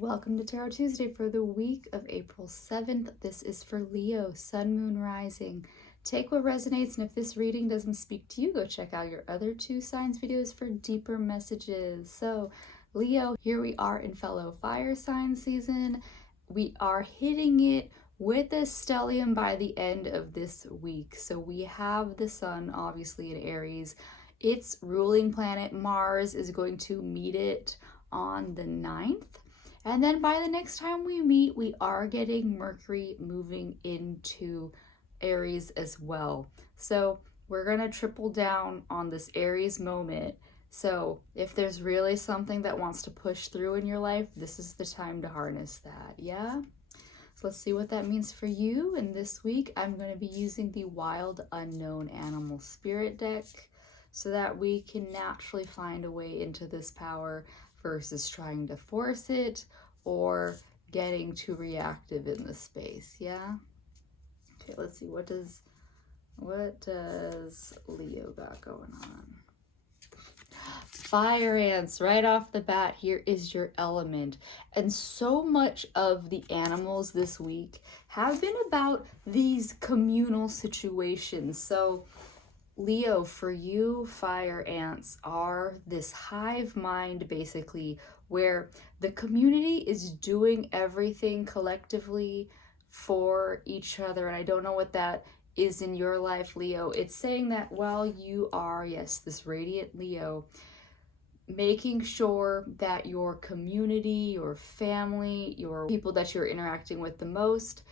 Welcome to Tarot Tuesday for the week of April 7th. This is for Leo, Sun, Moon, Rising. Take what resonates, and if this reading doesn't speak to you, go check out your other two signs videos for deeper messages. So, Leo, here we are in fellow fire sign season. We are hitting it with the stellium by the end of this week. So we have the sun, obviously, in Aries. Its ruling planet, Mars, is going to meet it on the 9th. And then by the next time we meet, we are getting Mercury moving into Aries as well. So we're going to triple down on this Aries moment. So if there's really something that wants to push through in your life, this is the time to harness that, yeah? So let's see what that means for you. And this week, I'm going to be using the Wild Unknown Animal Spirit deck so that we can naturally find a way into this power versus trying to force it or getting too reactive in the space, yeah? Okay, let's see, what does Leo got going on? Fire ants, right off the bat, here is your element. And so much of the animals this week have been about these communal situations. So Leo, for you, fire ants are this hive mind, basically, where the community is doing everything collectively for each other. And I don't know what that is in your life, Leo. It's saying that while you are, yes, this radiant Leo, making sure that your community, your family, your people that you're interacting with the most,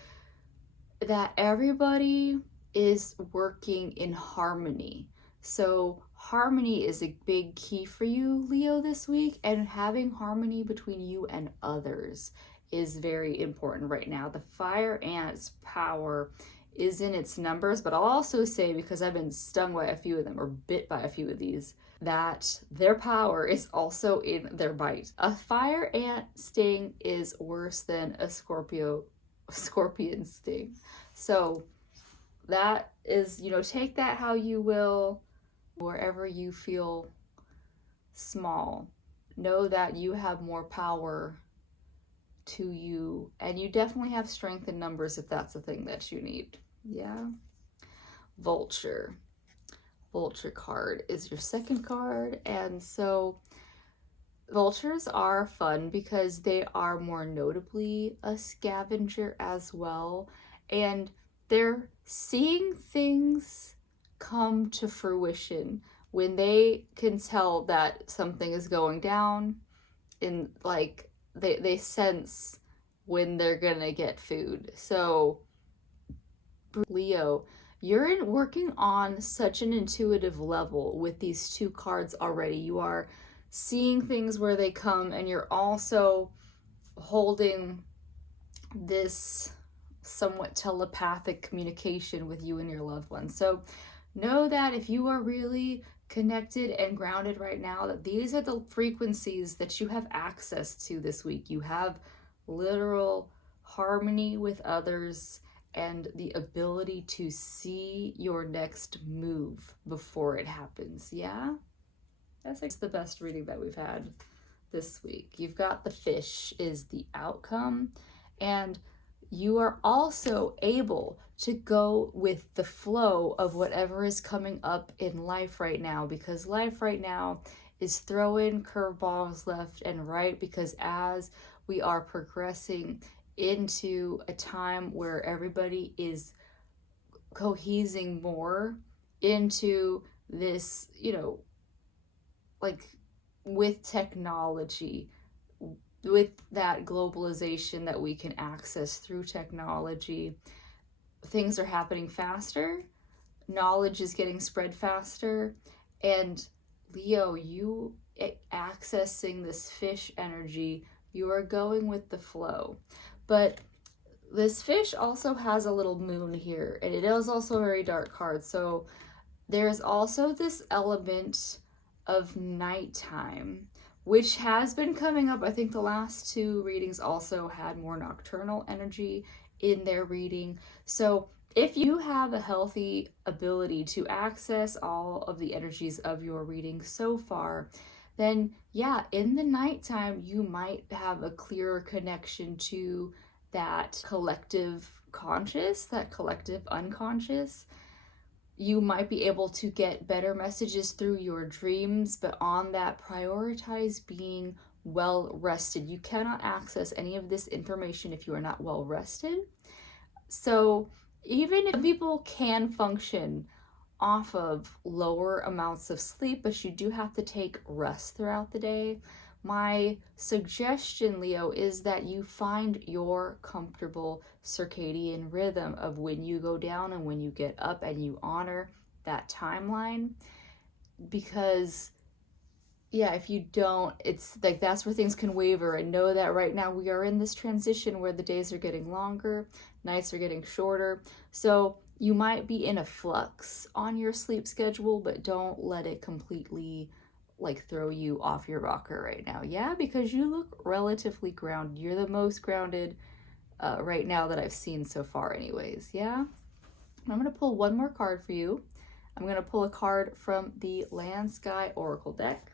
that everybody is working in harmony. So harmony is a big key for you, Leo, this week, and having harmony between you and others is very important right now. The fire ant's power is in its numbers, but I'll also say, because I've been stung by a few of them or bit by a few of these, that their power is also in their bite. A fire ant sting is worse than a scorpion sting. So that is, take that how you will, wherever you feel small. Know that you have more power to you, and you definitely have strength in numbers if that's the thing that you need. Yeah. Vulture card is your second card, and so vultures are fun because they are more notably a scavenger as well, and they're seeing things come to fruition when they can tell that something is going down. In like they sense when they're gonna get food. So Leo, you're working on such an intuitive level with these two cards already. You are seeing things where they come, and you're also holding this somewhat telepathic communication with you and your loved ones. So know that if you are really connected and grounded right now, that these are the frequencies that you have access to this week. You have literal harmony with others and the ability to see your next move before it happens. Yeah? That's the best reading that we've had this week. You've got the fish is the outcome, and you are also able to go with the flow of whatever is coming up in life right now, because life right now is throwing curveballs left and right, because as we are progressing into a time where everybody is cohesing more into this, like with technology, with that globalization that we can access through technology, things are happening faster, knowledge is getting spread faster, and Leo, you accessing this fish energy, you are going with the flow. But this fish also has a little moon here, and it is also a very dark card. So there's also this element of nighttime, which has been coming up. I think the last two readings also had more nocturnal energy in their reading. So if you have a healthy ability to access all of the energies of your reading so far, then yeah, in the nighttime, you might have a clearer connection to that collective conscious, that collective unconscious. You might be able to get better messages through your dreams, but on that, prioritize being well rested. You cannot access any of this information if you are not well rested. So, even if people can function off of lower amounts of sleep, but you do have to take rest throughout the day. My suggestion, Leo, is that you find your comfortable circadian rhythm of when you go down and when you get up, and you honor that timeline. Because yeah, if you don't, it's like that's where things can waver. And know that right now we are in this transition where the days are getting longer, nights are getting shorter. So you might be in a flux on your sleep schedule, but don't let it completely like throw you off your rocker right now. Yeah, because you look relatively grounded. You're the most grounded right now that I've seen so far, anyways. Yeah. I'm going to pull one more card for you. I'm going to pull a card from the Land Sky Oracle deck.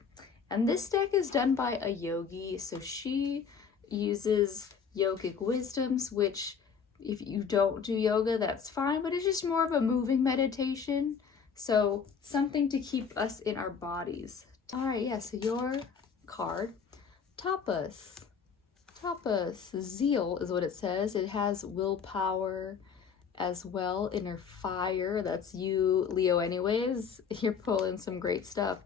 And this deck is done by a yogi, so she uses yogic wisdoms, which if you don't do yoga, that's fine, but it's just more of a moving meditation. So something to keep us in our bodies. All right, yeah, so your card, Tapas. Tapas, zeal is what it says. It has willpower as well, inner fire. That's you, Leo, anyways. You're pulling some great stuff.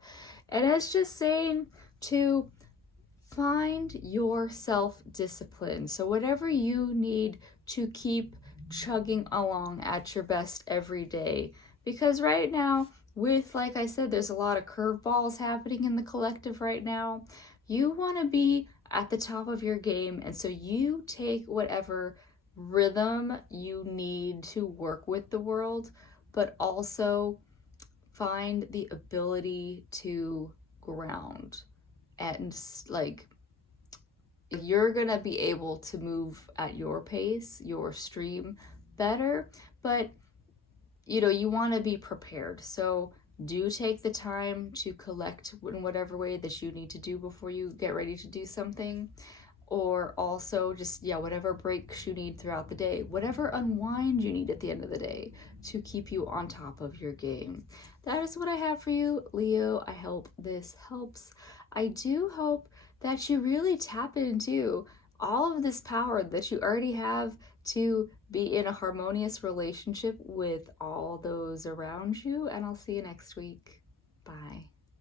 And it's just saying to find your self-discipline. So whatever you need to keep chugging along at your best every day. Because right now, with, like I said, there's a lot of curveballs happening in the collective right now. You want to be at the top of your game. And so you take whatever rhythm you need to work with the world, but also find the ability to ground. And like, you're gonna be able to move at your pace, your stream better, but you want to be prepared. So do take the time to collect in whatever way that you need to do before you get ready to do something. Or also just, yeah, whatever breaks you need throughout the day, whatever unwind you need at the end of the day to keep you on top of your game. That is what I have for you, Leo. I hope this helps. I do hope that you really tap into all of this power that you already have to be in a harmonious relationship with all those around you. And I'll see you next week. Bye.